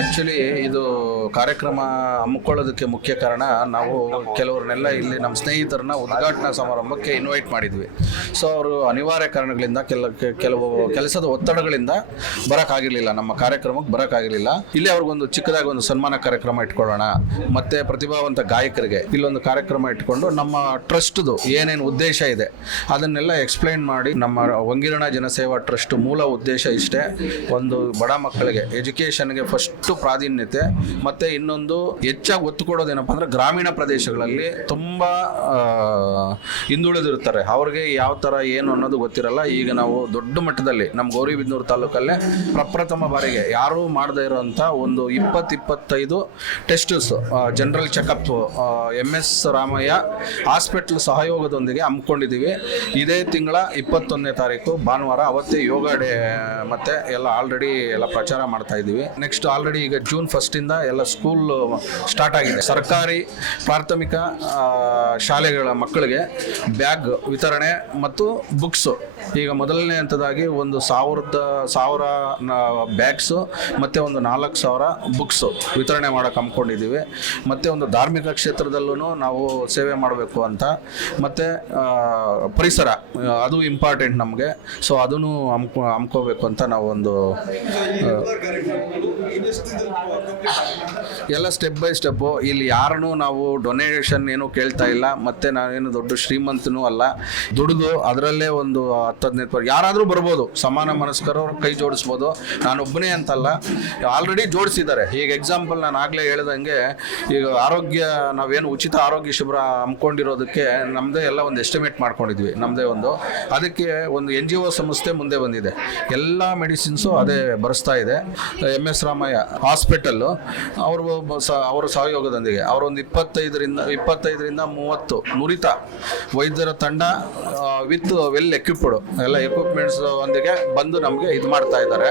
Actually ಇದು ಕಾರ್ಯಕ್ರಮ ಹಮ್ಮಿಕೊಳ್ಳೋದಕ್ಕೆ ಮುಖ್ಯ ಕಾರಣ ನಾವು ಕೆಲವ್ರನ್ನೆಲ್ಲ ಇಲ್ಲಿ ನಮ್ಮ ಸ್ನೇಹಿತರನ್ನ ಉದ್ಘಾಟನಾ ಸಮಾರಂಭಕ್ಕೆ ಇನ್ವೈಟ್ ಮಾಡಿದ್ವಿ. ಸೊ ಅವರು ಅನಿವಾರ್ಯ ಕಾರಣಗಳಿಂದ ಕೆಲವು ಕೆಲಸದ ಒತ್ತಡಗಳಿಂದ ಬರೋಕ್ಕಾಗಿರಲಿಲ್ಲ, ನಮ್ಮ ಕಾರ್ಯಕ್ರಮಕ್ಕೆ ಬರೋಕ್ಕಾಗಿರಲಿಲ್ಲ. ಇಲ್ಲಿ ಅವ್ರಿಗೊಂದು ಚಿಕ್ಕದಾಗಿ ಒಂದು ಸನ್ಮಾನ ಕಾರ್ಯಕ್ರಮ ಇಟ್ಕೊಳ್ಳೋಣ, ಮತ್ತು ಪ್ರತಿಭಾವಂತ ಗಾಯಕರಿಗೆ ಇಲ್ಲೊಂದು ಕಾರ್ಯಕ್ರಮ ಇಟ್ಕೊಂಡು ನಮ್ಮ ಟ್ರಸ್ಟ್ದು ಏನೇನು ಉದ್ದೇಶ ಇದೆ ಅದನ್ನೆಲ್ಲ ಎಕ್ಸ್ಪ್ಲೈನ್ ಮಾಡಿ. ನಮ್ಮ ವಂಗಿರಣ ಜನಸೇವಾ ಟ್ರಸ್ಟ್ ಮೂಲ ಉದ್ದೇಶ ಇಷ್ಟೇ, ಒಂದು ಬಡ ಮಕ್ಕಳಿಗೆ ಎಜುಕೇಷನ್ಗೆ ಫಸ್ಟು ಪ್ರಾಧಾನ್ಯತೆ, ಮತ್ತು ಇನ್ನೊಂದು ಹೆಚ್ಚಾಗಿ ಒತ್ತು ಕೊಡೋದೇನಪ್ಪ ಅಂದರೆ ಗ್ರಾಮೀಣ ಪ್ರದೇಶಗಳಲ್ಲಿ ತುಂಬ ಹಿಂದುಳಿದಿರ್ತಾರೆ, ಅವ್ರಿಗೆ ಯಾವ ಥರ ಏನು ಅನ್ನೋದು ಗೊತ್ತಿರಲ್ಲ. ಈಗ ನಾವು ದೊಡ್ಡ ಮಟ್ಟದಲ್ಲಿ ನಮ್ಮ ಗೌರಿಬಿದನೂರು ತಾಲೂಕಲ್ಲೇ ಪ್ರಪ್ರಥಮ ಬಾರಿಗೆ ಯಾರೂ ಮಾಡದೇ ಇರೋಂಥ ಒಂದು 20-25 tests general checkup MS Ramaiah hospital ಸಹಯೋಗದೊಂದಿಗೆ ಹಮ್ಮಿಕೊಂಡಿದ್ದೀವಿ. ಇದೇ ತಿಂಗಳ 21ನೇ ತಾರೀಕು ಭಾನುವಾರ, ಅವತ್ತೇ ಯೋಗ ಡೇ ಮತ್ತು ಎಲ್ಲ ಆಲ್ರೆಡಿ ಎಲ್ಲ ಪ್ರಚಾರ ಮಾಡ್ತಾ ಇದ್ದೀವಿ. ನೆಕ್ಸ್ಟ್ ಆಲ್ರೆಡಿ ಈಗ June 1 ಎಲ್ಲ ಸ್ಕೂಲ್ ಸ್ಟಾರ್ಟ್ ಆಗಿದೆ. ಸರ್ಕಾರಿ ಪ್ರಾಥಮಿಕ ಶಾಲೆಗಳ ಮಕ್ಕಳಿಗೆ ಬ್ಯಾಗ್ ವಿತರಣೆ ಮತ್ತು ಬುಕ್ಸು ಈಗ ಮೊದಲನೇ ಹಂತದಾಗಿ 1,000 ಬ್ಯಾಗ್ಸು ಮತ್ತು ಒಂದು 4,000 ಬುಕ್ಸು ವಿತರಣೆ ಮಾಡೋಕೆ ಹಮ್ಮಿಕೊಂಡಿದ್ದೀವಿ. ಮತ್ತು ಒಂದು ಧಾರ್ಮಿಕ ಕ್ಷೇತ್ರದಲ್ಲೂ ನಾವು ಸೇವೆ ಮಾಡಬೇಕು ಅಂತ, ಮತ್ತು ಪರಿಸರ ಅದು ಇಂಪಾರ್ಟೆಂಟ್ ನಮಗೆ. ಸೊ ಅದನ್ನು ಹಮ್ಕೋಬೇಕು ಅಂತ ನಾವು ಒಂದು ಎಲ್ಲ ಸ್ಟೆಪ್ ಬೈ ಸ್ಟೆಪ್ಪು. ಇಲ್ಲಿ ಯಾರನ್ನೂ ನಾವು ಡೊನೇಷನ್ ಏನೂ ಕೇಳ್ತಾ ಇಲ್ಲ, ಮತ್ತು ನಾವೇನು ದೊಡ್ಡ ಶ್ರೀಮಂತನೂ ಅಲ್ಲ. ದುಡಿದು ಅದರಲ್ಲೇ ಒಂದು 10-15 ಯಾರಾದರೂ ಬರ್ಬೋದು, ಸಮಾನ ಮನಸ್ಕರು ಕೈ ಜೋಡಿಸ್ಬೋದು. ನಾನೊಬ್ಬನೇ ಅಂತಲ್ಲ, ಆಲ್ರೆಡಿ ಜೋಡಿಸಿದ್ದಾರೆ. ಈಗ ಎಕ್ಸಾಂಪಲ್ ನಾನು ಆಗಲೇ ಹೇಳ್ದಂಗೆ, ಈಗ ಆರೋಗ್ಯ ನಾವೇನು ಉಚಿತ ಆರೋಗ್ಯ ಶಿಬಿರ ಹಮ್ಮಿಕೊಂಡಿರೋದಕ್ಕೆ ನಮ್ಮದೇ ಎಲ್ಲ ಒಂದು ಎಸ್ಟಿಮೇಟ್ ಮಾಡ್ಕೊಂಡಿದ್ವಿ, ನಮ್ಮದೇ ಒಂದು. ಅದಕ್ಕೆ ಒಂದು NGO ಸಂಸ್ಥೆ ಮುಂದೆ ಬಂದಿದೆ, ಎಲ್ಲ ಮೆಡಿಸಿನ್ಸು ಅದೇ ಬರೆಸ್ತಾ ಇದೆ. MS ರಾಮಯ್ಯ ಹಾಸ್ಪಿಟಲ್ಲು ಅವರ ಸಹಯೋಗದೊಂದಿಗೆ ಅವರೊಂದು 25ರಿಂದ 30 ನುರಿತ ವೈದ್ಯರ ತಂಡ ವಿತ್ ವೆಲ್ ಎಕ್ವಿಪ್ಡ್ ಎಲ್ಲ ಎಕ್ವಿಪ್ಮೆಂಟ್ಸ್ ಒಂದಿಗೆ ಬಂದು ನಮಗೆ ಇದು ಮಾಡ್ತಾ ಇದ್ದಾರೆ.